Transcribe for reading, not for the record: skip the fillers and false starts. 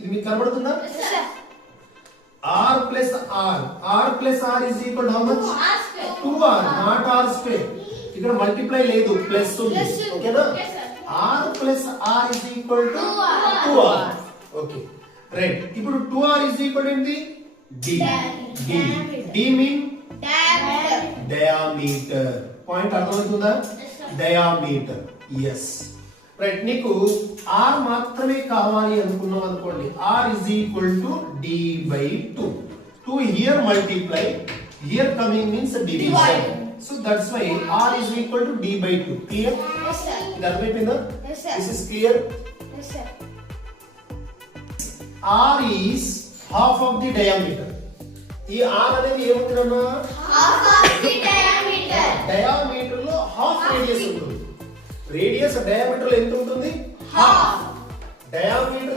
ఇది మీకు కనబడుతుందా? r plus r is equal to how much? 2r, not r square. ఇక్కడ మల్టిప్లై లేదు, ప్లస్ ఉంది. ఓకేనా? r plus r is equal to 2r. Okay right. ఇప్పుడు 2r is equal to ఏంటి? d mean diameter. పాయింట్ అర్థమవుతుందా? Diameter. yes right. నీకు r మాత్రమే కావాలి అనుకున్నాం అనుకోండి, r is equal to d by 2. 2 here multiply, here coming means division. So that's why r is equal to d by 2. Clear? Yes sir. ఇది అర్థమైపోయిందా? Yes sir. This is clear? Yes sir. r is half of the diameter. ఈ r అనేది ఏమవుతుందన్నా? Half of the diameter. Diameter లో half radius ఉంటుంది. Radius diameter లో ఎంత ఉంటుంది? Half. Diameter